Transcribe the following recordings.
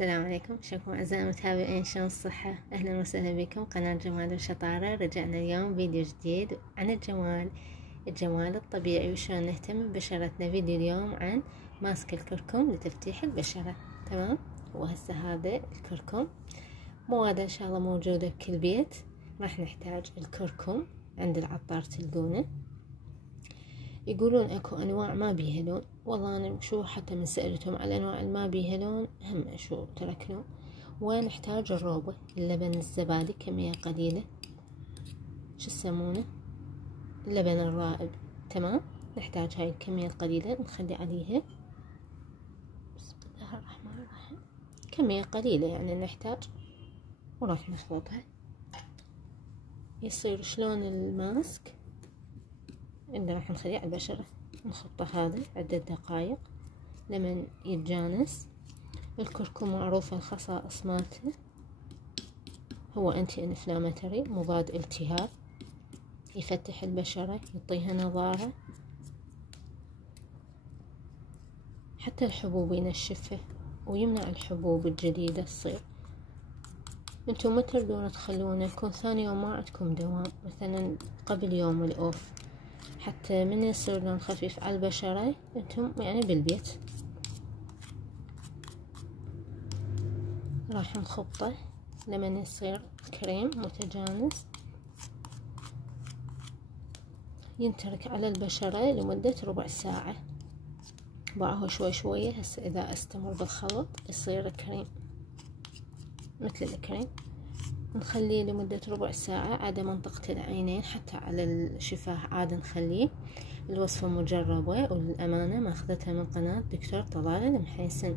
السلام عليكم، شكرا أعزائي المتابعين، شلون الصحة؟ أهلا وسهلا بكم قناة جمال وشطارة. رجعنا اليوم فيديو جديد عن الجمال الطبيعي وشلون نهتم ببشرتنا. فيديو اليوم عن ماسك الكركم لتفتيح البشرة. تمام، وهسه هذا الكركم مواده إن شاء الله موجودة بكل بيت. راح نحتاج الكركم عند العطار تلقونه. يقولون اكو انواع ما بيها لون، والله انا شو حتى من سألتهم على الانواع اللي ما بيها لون هم شو تركنون. ونحتاج الروبة، اللبن الزبادي كمية قليلة، شو يسمونه، اللبن الرائب. تمام، نحتاج هاي الكمية القليلة نخلي عليها، بسم الله الرحمن الرحيم، كمية قليلة يعني نحتاج، وراح نخلطها. يصير شلون الماسك اللي راح نخليه على البشرة. نخطه هذا عدة دقايق لمن يتجانس. الكركم معروف الخصائص مالته، هو انتي انفلاماتوري، مضاد التهاب، يفتح البشرة، يعطيها نضارة، حتى الحبوب ينشفها ويمنع الحبوب الجديدة تصير. انتم ما تردون تخلونه يكون ثاني يوم ما عندكم دوام، مثلا قبل يوم الأوف، حتى من يصير لون خفيف على البشرة انتم يعني بالبيت. راح نخبطه لمن يصير كريم متجانس، ينترك على البشرة لمدة ربع ساعة. باعه شوي شوية. هسه اذا استمر بالخلط يصير كريم مثل الكريم. نخليه لمدة ربع ساعة على منطقة العينين، حتى على الشفاه عاد نخليه. الوصفة مجربة وللأمانة ماخذتها من قناة دكتور طلال المحيسن،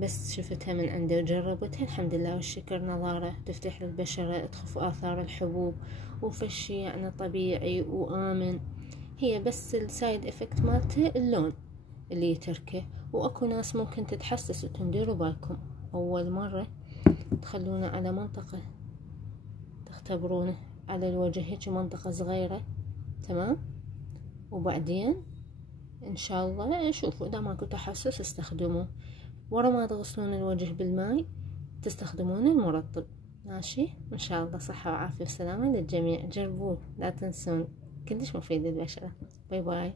بس شفتها من عنده وجربتها الحمد لله والشكر. نظارة تفتح البشرة، تخف آثار الحبوب، وفشي يعني طبيعي وآمن. هي بس السايد افكت مالته اللون اللي يتركه. واكو ناس ممكن تتحسس، انتم ديروا بالكم اول مرة تخلونه على منطقة، تختبرونه على الوجه هيك منطقة صغيرة. تمام، وبعدين ان شاء الله شوفوا اذا ماكو تحسس استخدموه. ورا ما تغسلون الوجه بالماء تستخدمون المرطب. ماشي، ان شاء الله صحة وعافية وسلامة للجميع. جربوه لا تنسون، كلش مفيد للبشرة. باي باي.